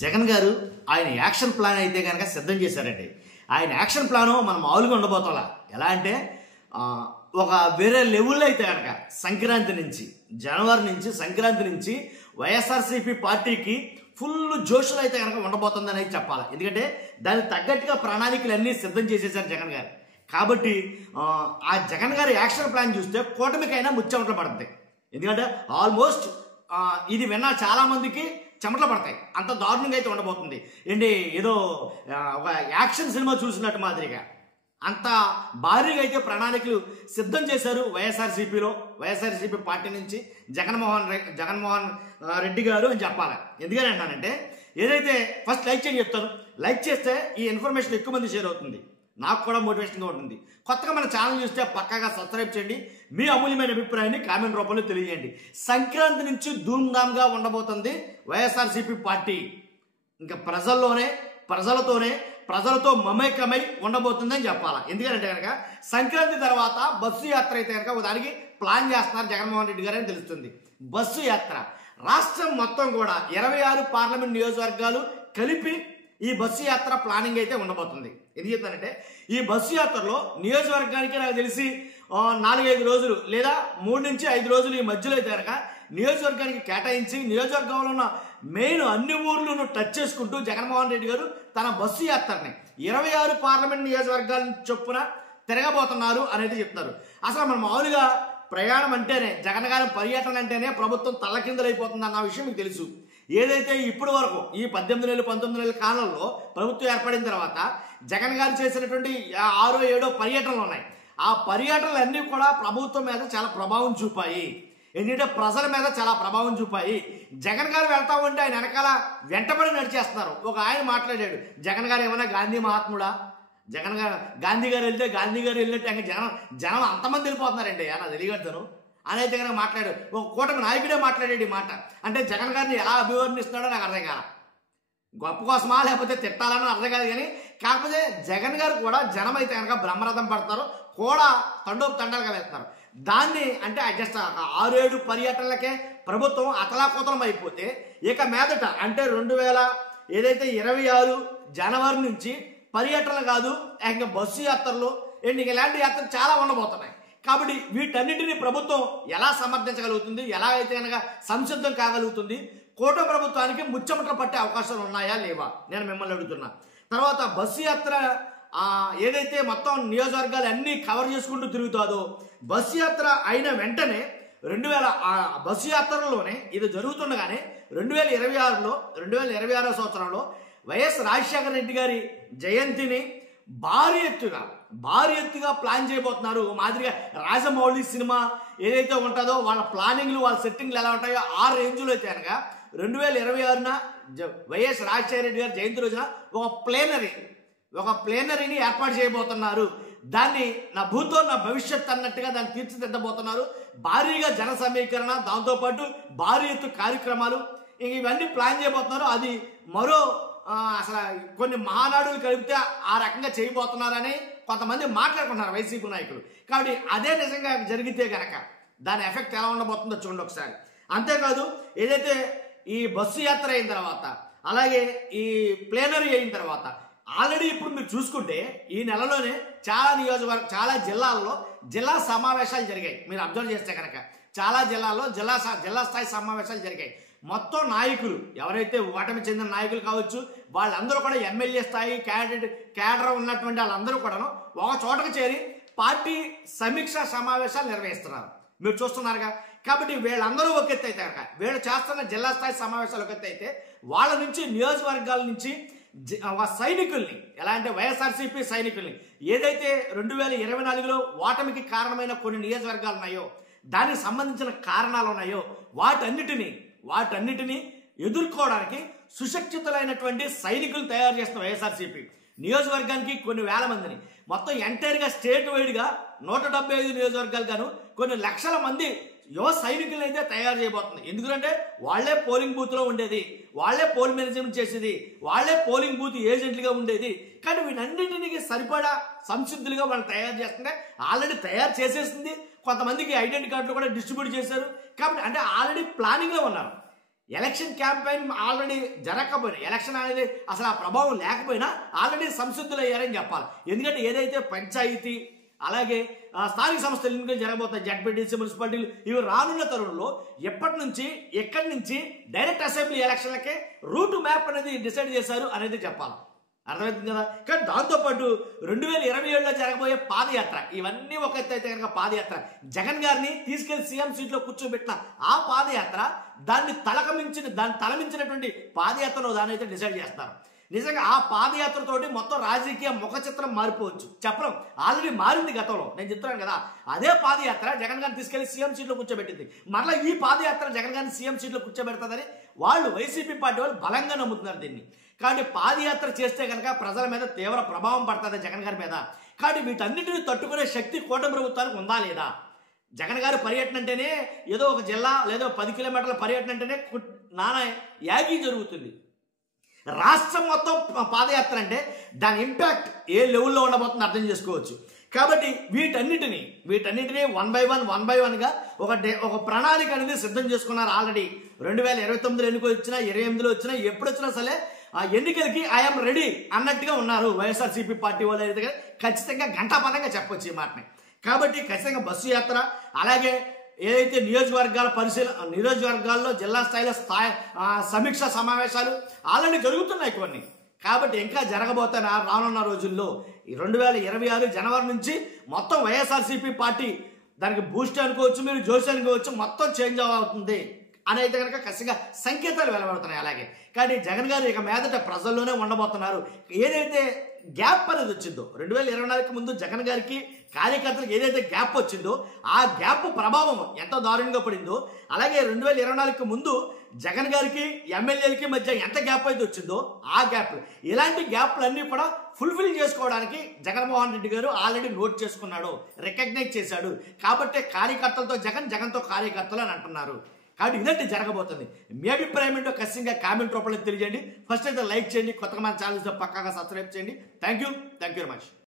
జగన్ గారు ఆయన action plan అయితే కనుక సిద్ధం చేశారండి. ఆయన యాక్షన్ ప్లాను మనం మామూలుగా ఉండబోతాం. ఎలా అంటే ఒక వేరే లెవెల్లో అయితే కనుక సంక్రాంతి నుంచి జనవరి నుంచి సంక్రాంతి నుంచి వైఎస్ఆర్సీపీ పార్టీకి ఫుల్ జోషులు అయితే కనుక ఉండబోతుందని అయితే చెప్పాలి. ఎందుకంటే దానికి తగ్గట్టుగా ప్రణాళికలు అన్నీ సిద్ధం చేసేసారు జగన్ గారు. కాబట్టి ఆ జగన్ గారి యాక్షన్ ప్లాన్ చూస్తే కూటమికైనా ముచ్చెమటలు పడుతుంది. ఎందుకంటే ఆల్మోస్ట్ ఇది విన్నా చాలా మందికి చెమటలు పడతాయి, అంత దారుణంగా అయితే ఉండబోతుంది. ఏంటి ఏదో ఒక యాక్షన్ సినిమా చూసినట్టు మాదిరిగా అంత భారీగా అయితే ప్రణాళికలు సిద్ధం చేశారు వైఎస్ఆర్సీపీ పార్టీ నుంచి జగన్మోహన్ రెడ్డి గారు అని చెప్పాలి. ఎందుకని అంటానంటే ఏదైతే ఫస్ట్ లైక్ చేయని చెప్తాను, లైక్ చేస్తే ఈ ఇన్ఫర్మేషన్ ఎక్కువ మంది షేర్ అవుతుంది, నాకు కూడా మోటివేషన్గా ఉంటుంది. కొత్తగా మన ఛానల్ చూస్తే పక్కాగా సబ్స్క్రైబ్ చేయండి, మీ అమూల్యమైన అభిప్రాయాన్ని కామెంట్ రూపంలో తెలియజేయండి. సంక్రాంతి నుంచి ధూమ్ధామ్గా ఉండబోతుంది వైఎస్ఆర్సీపీ పార్టీ. ఇంకా ప్రజలతో మమేకమై ఉండబోతుందని చెప్పాలా. ఎందుకంటే కనుక సంక్రాంతి తర్వాత బస్సు యాత్ర అయితే కనుక దానికి ప్లాన్ చేస్తున్నారు జగన్మోహన్ రెడ్డి గారు అని తెలుస్తుంది. బస్సు యాత్ర రాష్ట్రం మొత్తం కూడా 26 పార్లమెంట్ నియోజకవర్గాలు కలిపి ఈ బస్సు యాత్ర ప్లానింగ్ అయితే ఉండబోతుంది. ఎందుకు చెప్తానంటే ఈ బస్సు యాత్రలో నియోజకవర్గానికి నాకు తెలిసి 4-5 రోజులు లేదా 3 నుంచి 5 రోజులు ఈ మధ్యలో అయితే కనుక నియోజకవర్గానికి కేటాయించి నియోజకవర్గంలో ఉన్న మెయిన్ అన్ని ఊర్లను టచ్ చేసుకుంటూ జగన్మోహన్ రెడ్డి గారు తన బస్సు యాత్రని 26 పార్లమెంట్ నియోజకవర్గాల చొప్పున తిరగబోతున్నారు అనేది చెప్తున్నారు. అసలు మనం మామూలుగా ప్రయాణం అంటేనే జగన్ గారి పర్యటన అంటేనే ప్రభుత్వం తల్లకిందులైపోతుంది అన్న విషయం మీకు తెలుసు. ఏదైతే ఇప్పటి వరకు ఈ 18 నెలలు 19 నెలల కాలంలో ప్రభుత్వం ఏర్పడిన తర్వాత జగన్ గారు చేసినటువంటి 6-7 పర్యటనలు ఉన్నాయి. ఆ పర్యటనలన్నీ కూడా ప్రభుత్వం మీద చాలా ప్రభావం చూపాయి. ఎందుకంటే ప్రజల మీద చాలా ప్రభావం చూపాయి. జగన్ గారు వెళ్తా ఉంటే ఆయన వెనకాల వెంటబడి నడిచేస్తున్నారు. ఒక ఆయన మాట్లాడాడు, జగన్ గారు ఏమైనా గాంధీ మహాత్ముడా, గాంధీ గారు వెళ్తే గాంధీ గారు వెళ్ళినట్టు ఇంకా జనం అంతమంది వెళ్ళిపోతున్నారండి నా తెలియగలుగుతాను అనేది కనుక మాట్లాడు. ఒక కూటమి నాయకుడే మాట్లాడాడు ఈ మాట. అంటే జగన్ గారిని ఎలా అభివర్ణిస్తున్నాడో నాకు అర్థం కాల. గొప్ప కోసమా లేకపోతే తిట్టాలని అర్థం కాదు. కాకపోతే జగన్ గారు కూడా జనం అయితే కనుక బ్రహ్మరథం పడతారు, కూడా తండాలుగా వెళ్తున్నారు. దాన్ని అంటే జస్ట్ 6-7 పర్యటనలకే ప్రభుత్వం అతలాకుతలం అయిపోతే ఇక మీదట అంటే 2026 జనవరి నుంచి పర్యటనలు కాదు ఇంకా బస్సు యాత్రలు ఇలాంటి యాత్రలు చాలా ఉండబోతున్నాయి. కాబట్టి వీటన్నిటిని ప్రభుత్వం ఎలా సమర్థించగలుగుతుంది, ఎలా అయితే కనుక సంసిద్ధం కాగలుగుతుంది, కూటమి ప్రభుత్వానికి ముచ్చమటలు పట్టే అవకాశాలు ఉన్నాయా లేవా నేను మిమ్మల్ని అడుగుతున్నా. తర్వాత బస్సు యాత్ర ఏదైతే మొత్తం నియోజకవర్గాలు అన్నీ కవర్ చేసుకుంటూ తిరుగుతుందో బస్సు యాత్ర అయిన వెంటనే బస్సు యాత్రలోనే ఇది జరుగుతుండగానే 2026 సంవత్సరంలో వైఎస్ రాజశేఖర రెడ్డి గారి జయంతిని భారీ ఎత్తుగా ప్లాన్ చేయబోతున్నారు. మాదిరిగా రాజమౌళి సినిమా ఏదైతే ఉంటుందో వాళ్ళ ప్లానింగ్లు వాళ్ళ సెట్టింగ్లు ఎలా ఉంటాయో ఆ రేంజ్లో అయితే కనుక 2026న వైఎస్ రాజశేఖర రెడ్డి గారి జయంతి రోజున ఒక ప్లేనరీని ఏర్పాటు చేయబోతున్నారు. దాన్ని నా భూతో నా భవిష్యత్ అన్నట్టుగా దాన్ని తీర్చిదిద్దబోతున్నారు. భారీగా జన సమీకరణ, దాంతోపాటు భారీ ఎత్తు కార్యక్రమాలు ఇవన్నీ ప్లాన్ చేయబోతున్నారు. అది మరో అసలు కొన్ని మహానాడులు కలిపితే ఆ రకంగా చేయబోతున్నారని కొంతమంది మాట్లాడుకుంటున్నారు వైసీపీ నాయకులు. కాబట్టి అదే నిజంగా జరిగితే కనుక దాని ఎఫెక్ట్ ఎలా ఉండబోతుందో చూడండి ఒకసారి. అంతేకాదు ఏదైతే ఈ బస్సు యాత్ర అయిన తర్వాత అలాగే ఈ ప్లేనరీ అయిన తర్వాత ఆల్రెడీ ఇప్పుడు మీరు చూసుకుంటే ఈ నెలలోనే చాలా జిల్లాల్లో జిల్లా సమావేశాలు జరిగాయి. మీరు అబ్జర్వ్ చేస్తే కనుక చాలా జిల్లాల్లో జిల్లా స్థాయి సమావేశాలు జరిగాయి. మొత్తం నాయకులు ఎవరైతే ఓటమి చెందిన నాయకులు కావచ్చు వాళ్ళందరూ కూడా ఎమ్మెల్యే స్థాయి క్యాడర్ ఉన్నటువంటి వాళ్ళందరూ కూడాను ఒక చోటకు చేరి పార్టీ సమీక్ష సమావేశాలు నిర్వహిస్తున్నారు. మీరు చూస్తున్నారుగా. కాబట్టి వీళ్ళందరూ ఒక ఎత్తు అయితే కనుక వీళ్ళు చేస్తున్న జిల్లా స్థాయి సమావేశాలు ఒక ఎత్తు అయితే వాళ్ళ నుంచి నియోజకవర్గాల నుంచి సైనికుల్ని ఎలా అంటే వైఎస్ఆర్సీపీ సైనికుల్ని ఏదైతే 2024లో ఓటమికి కారణమైన కొన్ని నియోజకవర్గాలు ఉన్నాయో దానికి సంబంధించిన కారణాలు ఉన్నాయో వాటన్నిటినీ ఎదుర్కోవడానికి సుశిక్షితులైనటువంటి సైనికులు తయారు చేస్తున్న వైఎస్ఆర్సీపీ నియోజకవర్గానికి కొన్ని వేల మందిని మొత్తం ఎంటైర్గా స్టేట్ వైడ్గా 175 నియోజకవర్గాలు గాను కొన్ని లక్షల మంది యువ సైనికులను అయితే తయారు చేయబోతుంది. ఎందుకంటే వాళ్లే పోలింగ్ బూత్లో ఉండేది, వాళ్లే పోల్ మేనేజ్మెంట్ చేసేది, వాళ్లే పోలింగ్ బూత్ ఏజెంట్లుగా ఉండేది. కానీ వీటన్నింటికి సరిపడా సంసిద్ధులుగా వాళ్ళు తయారు చేస్తుంటే ఆల్రెడీ తయారు చేసేసింది. కొంతమందికి ఐడెంటిటీ కార్డులు కూడా డిస్ట్రిబ్యూట్ చేశారు. కాబట్టి అంటే ఆల్రెడీ ప్లానింగ్లో ఉన్నారు. ఎలక్షన్ క్యాంపెయిన్ ఆల్రెడీ జరగకపోయినా, ఎలక్షన్ అనేది అసలు ఆ ప్రభావం లేకపోయినా ఆల్రెడీ సంసిద్ధులు అయ్యారని చెప్పాలి. ఎందుకంటే ఏదైతే పంచాయతీ అలాగే స్థానిక సంస్థలు ఎన్నికలు జరగబోతాయి, జడ్పీటీసీ, మున్సిపాలిటీలు, ఇవి రానున్న తరుణంలో ఎప్పటి నుంచి ఎక్కడి నుంచి డైరెక్ట్ అసెంబ్లీ ఎలక్షన్లకే రూట్ మ్యాప్ అనేది డిసైడ్ చేశారు అనేది చెప్పాలి. అర్థమవుతుంది కదా. కానీ దాంతోపాటు 2027లో జరగబోయే పాదయాత్ర, ఇవన్నీ ఒక ఎత్తు అయితే కనుక పాదయాత్ర, జగన్ గారిని తీసుకెళ్లి సీఎం సీట్లో కూర్చోబెట్టిన ఆ పాదయాత్ర, దాన్ని తలమించినటువంటి పాదయాత్రలో దాన్ని అయితే డిసైడ్ చేస్తారు. నిజంగా ఆ పాదయాత్రతోటి మొత్తం రాజకీయ ముఖ చిత్రం మారిపోవచ్చు, చెప్పడం ఆల్రెడీ మారింది గతంలో. నేను చెప్తున్నాను కదా, అదే పాదయాత్ర జగన్ గారిని తీసుకెళ్లి సీఎం సీట్లో కూర్చోబెట్టింది. మరలా ఈ పాదయాత్ర జగన్ గారిని సీఎం సీట్లో కూర్చోబెడతాదని వాళ్ళు వైసీపీ పార్టీ వాళ్ళు బలంగా నమ్ముతున్నారు దీన్ని. కాబట్టి పాదయాత్ర చేస్తే కనుక ప్రజల మీద తీవ్ర ప్రభావం పడుతుంది జగన్ గారి మీద. కాబట్టి వీటన్నిటిని తట్టుకునే శక్తి కూటమి ప్రభుత్వానికి ఉందా లేదా? జగన్ గారి పర్యటన అంటేనే ఏదో ఒక జిల్లా లేదా 10 కిలోమీటర్ల పర్యటన అంటేనే నానా యాగి జరుగుతుంది. రాష్ట్రం మొత్తం పాదయాత్ర అంటే దాని ఇంపాక్ట్ ఏ లెవెల్లో ఉండబోతుందో అర్థం చేసుకోవచ్చు. కాబట్టి వీటన్నిటినీ వన్ బై వన్గా ఒక ప్రణాళిక అనేది సిద్ధం చేసుకున్నారు ఆల్రెడీ. 2029 ఎన్నికలు వచ్చినా, 28లో వచ్చినా, ఎప్పుడు వచ్చినా సరే ఆ ఎన్నికలకి ఐఎమ్ రెడీ అన్నట్టుగా ఉన్నారు వైఎస్ఆర్సీపీ పార్టీ వాళ్ళు. అయితే ఖచ్చితంగా ఘంటాపథంగా చెప్పొచ్చు ఈ మాటని. కాబట్టి ఖచ్చితంగా బస్సు యాత్ర, అలాగే ఏదైతే నియోజకవర్గాల్లో జిల్లా స్థాయిలో సమీక్ష సమావేశాలు ఆల్రెడీ జరుగుతున్నాయి కొన్ని. కాబట్టి ఇంకా జరగబోతున్న రానున్న రోజుల్లో 2026 జనవరి నుంచి మొత్తం వైఎస్ఆర్సీపీ పార్టీ దానికి బూస్ట్ అనుకోవచ్చు, మీరు జోష్ అనుకోవచ్చు, మొత్తం చేంజ్ అవుతుంది అని అయితే కనుక ఖచ్చితంగా సంకేతాలు వెలువడుతున్నాయి. అలాగే కానీ జగన్ గారు ఇక మీదట ప్రజల్లోనే ఉండబోతున్నారు. ఏదైతే గ్యాప్ అనేది వచ్చిందో 2024కి ముందు జగన్ గారికి కార్యకర్తలకు ఏదైతే గ్యాప్ వచ్చిందో ఆ గ్యాప్ ప్రభావం ఎంత దారుణంగా పడిందో, అలాగే 2024కి ముందు జగన్ గారికి ఎమ్మెల్యేలకి మధ్య ఎంత గ్యాప్ అయితే వచ్చిందో ఆ గ్యాప్, ఇలాంటి గ్యాప్లన్నీ కూడా ఫుల్ఫిల్ చేసుకోవడానికి జగన్మోహన్ రెడ్డి గారు ఆల్రెడీ నోట్ చేసుకున్నాడు, రికగ్నైజ్ చేశాడు. కాబట్టి కార్యకర్తలతో జగన్తో కార్యకర్తలు అని అంటున్నారు. కాబట్టి ఇదంటే జరగబోతుంది. మీ అభిప్రాయం ఏంటో ఖచ్చితంగా కామెంట్ రూపంలో తెలియజేయండి. ఫస్ట్ అయితే లైక్ చేయండి, కొత్తగా మన ఛానల్స్ పక్కాగా సబ్స్క్రైబ్ చేయండి. Thank you very much.